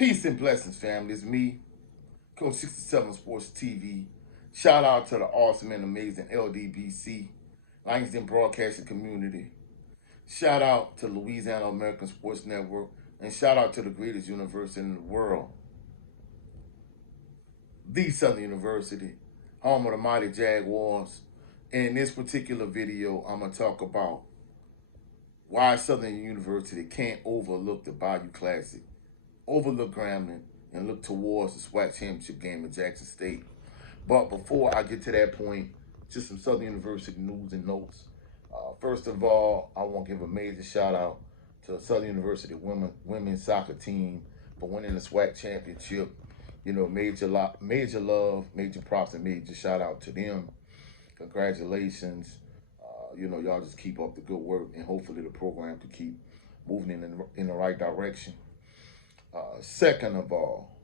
Peace and blessings, family. It's me, Coach 67 Sports TV. Shout out to the awesome and amazing LDBC, Langston Broadcasting Community. Shout out to Louisiana American Sports Network. And shout out to the greatest university in the world, the Southern University, home of the mighty Jaguars. In this particular video, I'm going to talk about why Southern University can't overlook the Bayou Classic, overlook Grambling, and look towards the SWAC championship game in Jackson State. But before I get to that point, just some Southern University news and notes. First of all, I want to give a major shout out to the Southern University women's soccer team for winning the SWAC championship. You know, major love, major props, and major shout out to them. Congratulations. Y'all just keep up the good work, and hopefully the program could keep moving in the right direction. Second of all,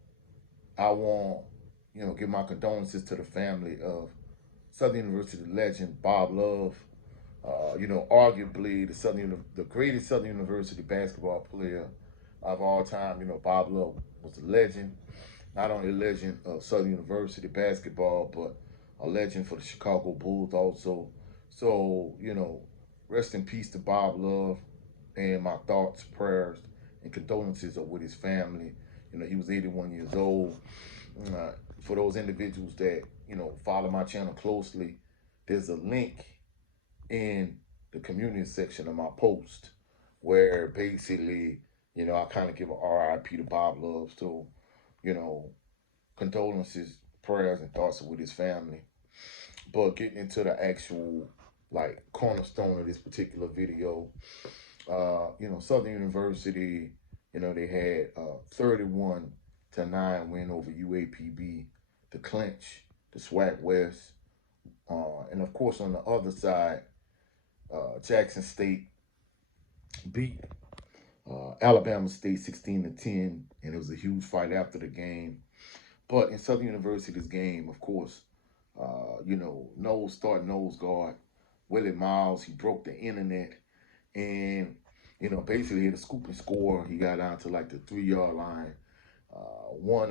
I want, give my condolences to the family of Southern University legend Bob Love. Arguably the greatest Southern University basketball player of all time. Bob Love was a legend, not only a legend of Southern University basketball, but a legend for the Chicago Bulls also. So, rest in peace to Bob Love, and my thoughts, prayers, and condolences are with his family. He was 81 years old. For those individuals that, follow my channel closely, there's a link in the community section of my post where basically, I kind of give a RIP to Bob Love. So, condolences, prayers, and thoughts are with his family. But getting into the actual, cornerstone of this particular video, Southern University, they had a 31-9 win over UAPB to clinch the SWAC West. And of course, on the other side, Jackson State beat Alabama State 16-10, and it was a huge fight after the game. But in Southern University's game, of course, nose guard Willie Miles, he broke the internet, and basically hit a scoop and score. He got down to the 3-yard line. One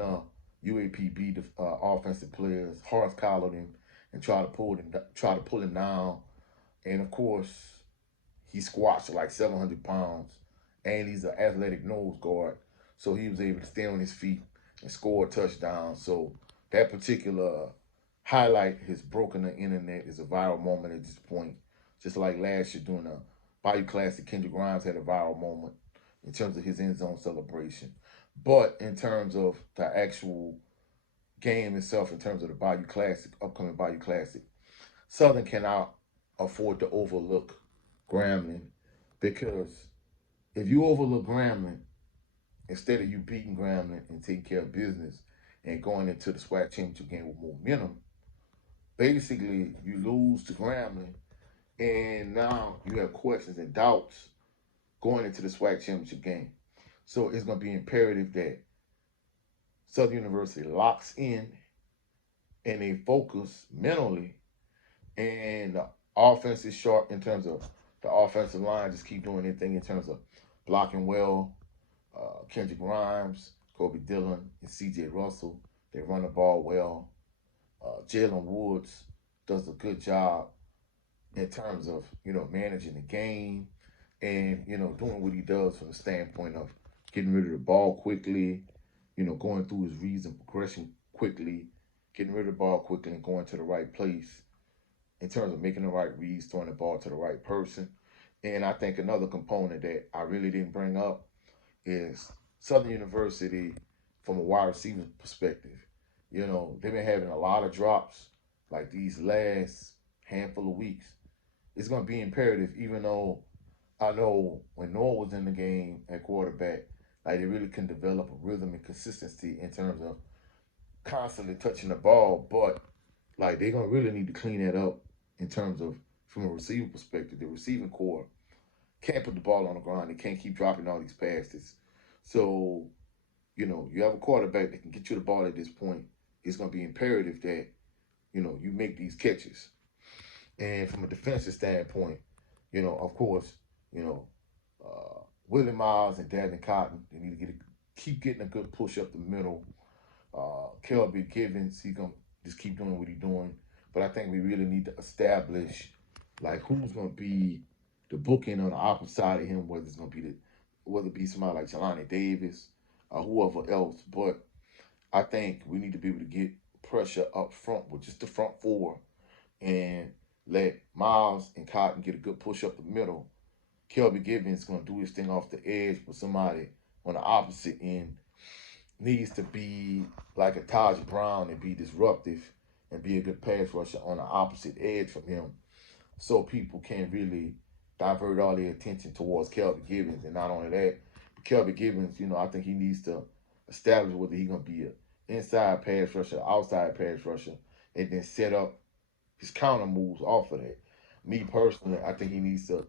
UAPB offensive players Horace collared him and tried to pull him down. And of course, he squashed 700 pounds, and he's an athletic nose guard, so he was able to stay on his feet and score a touchdown. So that particular highlight has broken the internet. Is a viral moment at this point. Just like last year during the Bayou Classic, Kendrick Grimes had a viral moment in terms of his end zone celebration. But in terms of the actual game itself, in terms of the Bayou Classic, upcoming Bayou Classic, Southern cannot afford to overlook Grambling, because if you overlook Grambling, instead of you beating Grambling and taking care of business and going into the SWAC championship game with momentum, basically you lose to Grambling, and now you have questions and doubts going into the SWAC championship game. So it's going to be imperative that Southern University locks in and they focus mentally, and the offense is sharp in terms of the offensive line. Just keep doing anything in terms of blocking well. Kendrick Grimes, Kobe Dillon, and C.J. Russell, they run the ball well. Jalen Woods does a good job in terms of, managing the game and, doing what he does from the standpoint of getting rid of the ball quickly, going through his reads and progression quickly, getting rid of the ball quickly and going to the right place in terms of making the right reads, throwing the ball to the right person. And I think another component that I really didn't bring up is Southern University from a wide receiver perspective. They've been having a lot of drops these last handful of weeks. It's going to be imperative, even though I know when Noah was in the game at quarterback, they really can develop a rhythm and consistency in terms of constantly touching the ball. But they're going to really need to clean that up in terms of, from a receiver perspective. The receiving core can't put the ball on the ground. They can't keep dropping all these passes. So, you have a quarterback that can get you the ball at this point. It's going to be imperative that, you make these catches. And from a defensive standpoint, of course, Willie Miles and Davin Cotton, they need to get keep getting a good push up the middle. Kelby Givens, he gonna just keep doing what he's doing. But I think we really need to establish like who's gonna be the bookend on the opposite side of him, whether it's gonna be whether it be somebody like Jelani Davis or whoever else. But I think we need to be able to get pressure up front with just the front four and let Miles and Cotton get a good push up the middle. Kelby Givens gonna do his thing off the edge, but somebody on the opposite end needs to be like a Taj Brown and be disruptive and be a good pass rusher on the opposite edge from him, so people can really divert all their attention towards Kelby Givens. And not only that, Kelby Givens, I think he needs to establish whether he's gonna be an inside pass rusher, outside pass rusher, and then set up his counter moves off of that. Me personally, I think he needs to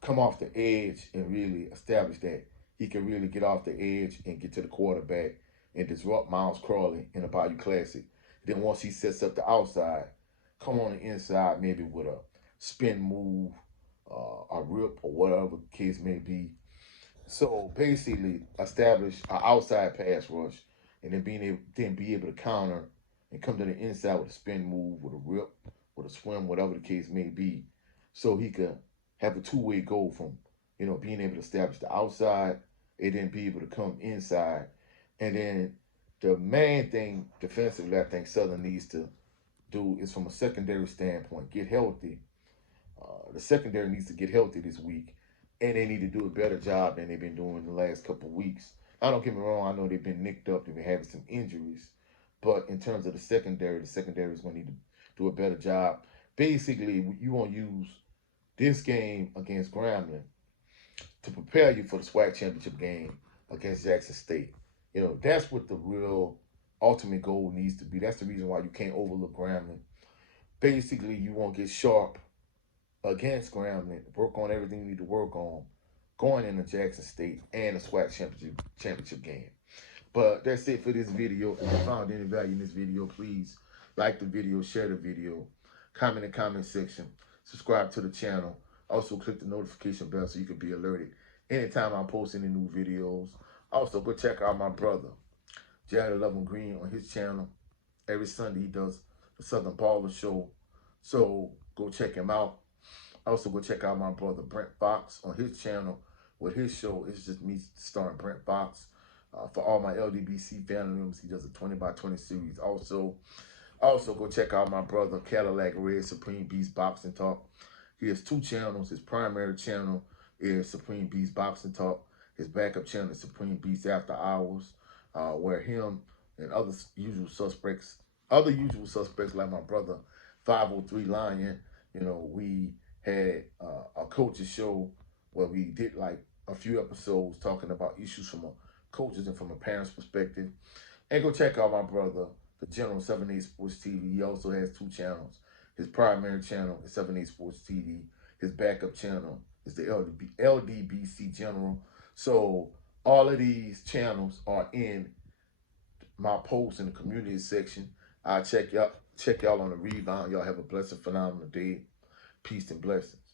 come off the edge and really establish that he can really get off the edge and get to the quarterback and disrupt Miles Crawley in the Bayou Classic. Then once he sets up the outside, come on the inside maybe with a spin move, a rip, or whatever the case may be. So basically, establish an outside pass rush, and then be able to counter and come to the inside with a spin move, with a rip, with a swim, whatever the case may be, so he could have a two-way goal from being able to establish the outside and then be able to come inside. And then the main thing defensively, I think Southern needs to do is from a secondary standpoint, get healthy. The secondary needs to get healthy this week, and they need to do a better job than they've been doing the last couple of weeks. I don't get me wrong, I know they've been nicked up, they've been having some injuries, but in terms of the secondary is going to need to do a better job. Basically, you want to use this game against Grambling to prepare you for the SWAC championship game against Jackson State. That's what the real ultimate goal needs to be. That's the reason why you can't overlook Grambling. Basically, you want to get sharp against Grambling, work on everything you need to work on going into Jackson State and the SWAC championship game. But that's it for this video. If you found any value in this video, please like the video, share the video, comment in the comment section, subscribe to the channel. Also, click the notification bell so you can be alerted anytime I post any new videos. Also, go check out my brother, Jared Lovin Green, on his channel. Every Sunday, he does the Southern Baller Show. So, go check him out. Also, go check out my brother, Brent Fox, on his channel. With his show, it's just me starring Brent Fox. For all my LDBC family members, he does a 20x20 series. Also, go check out my brother, Cadillac Red Supreme Beast Boxing Talk. He has two channels. His primary channel is Supreme Beast Boxing Talk. His backup channel is Supreme Beast After Hours, where him and other usual suspects like my brother, 503 Lion, we had a coach's show where we did like a few episodes talking about issues from a coach's and from a parent's perspective. And go check out my brother, the General 78 Sports TV. He also has two channels. His primary channel is 78 Sports TV. His backup channel is the LDBC General. So all of these channels are in my posts in the community section. I'll check y'all on the rebound. Y'all have a blessed, phenomenal day. Peace and blessings.